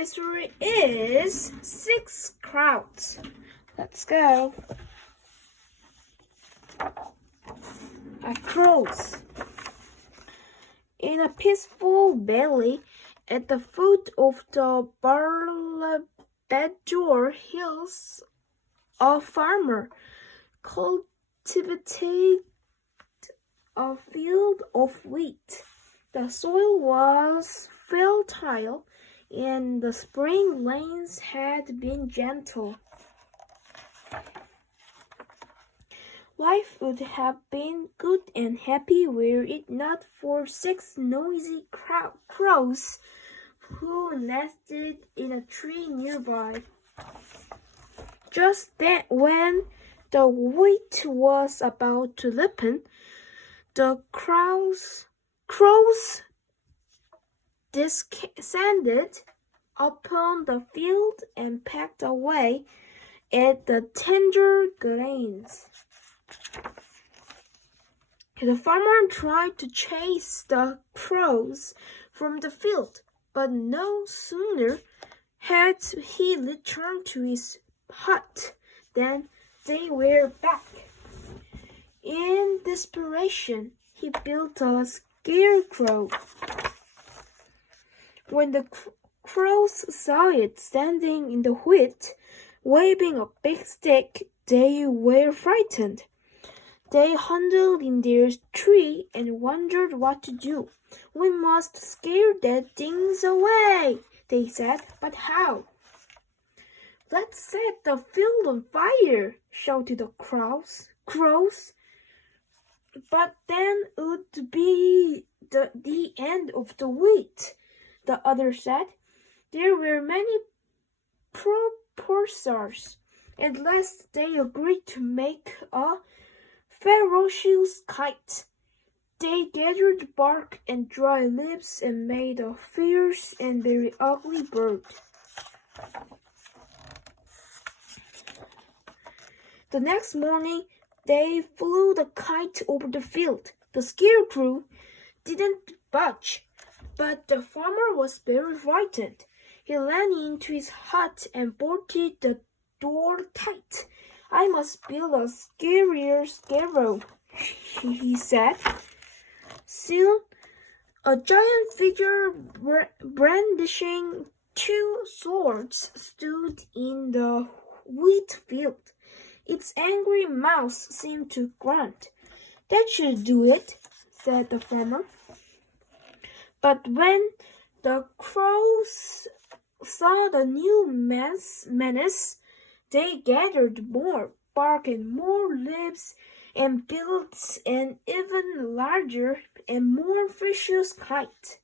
today's story is Six Crowds. Let's go. Crows. In a peaceful valley at the foot of the Barbador Hills, a farmer cultivated a field of wheat. The soil was fertile, and the spring rains had been gentle. Life would have been good and happy were it not for six noisy crows who nested in a tree nearby. Just then, when the wheat was about to ripen, the crows descended upon the field and pecked away at the tender grains. The farmer tried to chase the crows from the field, but no sooner had he returned to his hut than they were back. In desperation, he built a scarecrow. When the crows saw it standing in the wheat, waving a big stick, they were frightened. They huddled in their tree and wondered what to do. "We must scare that things away," they said. "But how?" "Let's set the field on fire," shouted the crows. "But then it would be the end of the wheat," the others said. There were many proposals. At last they agreed to make a ferocious kite. They gathered bark and dry leaves and made a fierce and very ugly bird. The next morning, they flew the kite over the field. The scarecrow didn't budge, but the farmer was very frightened. He ran into his hut and bolted the door tight. "I must build a scarier scarecrow," he said. Soon, a giant figure brandishing two swords stood in the wheat field. Its angry mouth seemed to grunt. "That should do it," said the farmer. But when the crows saw the new menace, they gathered more bark and more leaves and built an even larger and more vicious kite.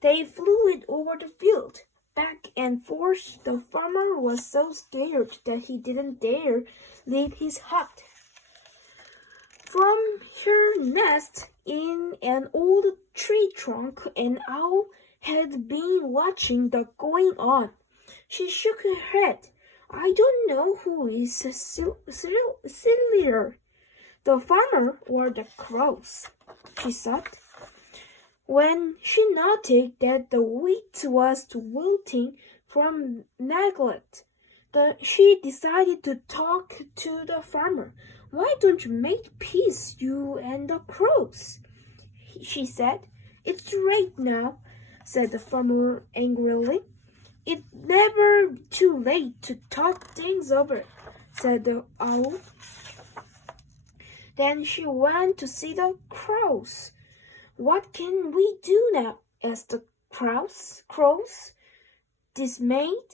They flew it over the field, back and forth. The farmer was so scared that he didn't dare leave his hut. From her nest in an old tree trunk, an owl had been watching the going on. She shook her head. "I don't know who is sillier, the farmer or the crows," she said. When she noted that the wheat was wilting from neglect, she decided to talk to the farmer. "Why don't you make peace, you and the crows?" she said. "It's too late now," said the farmer angrily. "It's never too late to talk things over," said the owl. Then she went to see the crows. "What can we do now?" asked the crows, dismayed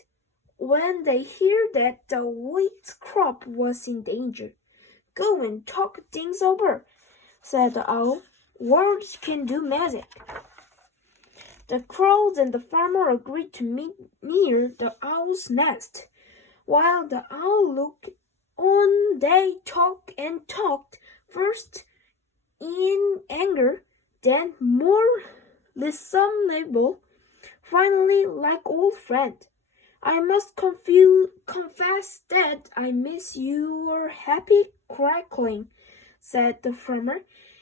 when they heard that the wheat crop was in danger. "Go and talk things over," said the owl. "Words can do magic." The crows and the farmer agreed to meet near the owl's nest. While the owl looked on, they talked and talked, first in anger, then more reasonable, finally like old friends. "I must confess that I miss your happy crackling," said the farmer.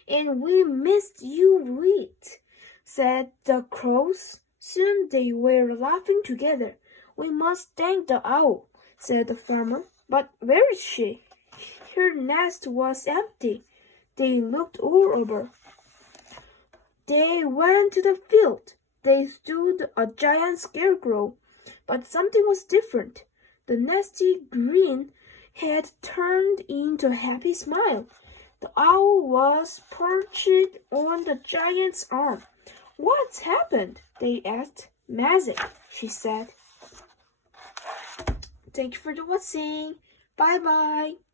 "And we missed you wheat," said the crows. Soon they were laughing together. We must thank the owl, said the farmer. But where is she? Her nest was empty. They looked all over. They went to the field. They stood a giant scarecrow. But something was different. The nasty grin had turned into a happy smile. The owl was perched on the giant's arm. What's happened? They asked. Magic, she said. Thank you for watching. Bye bye.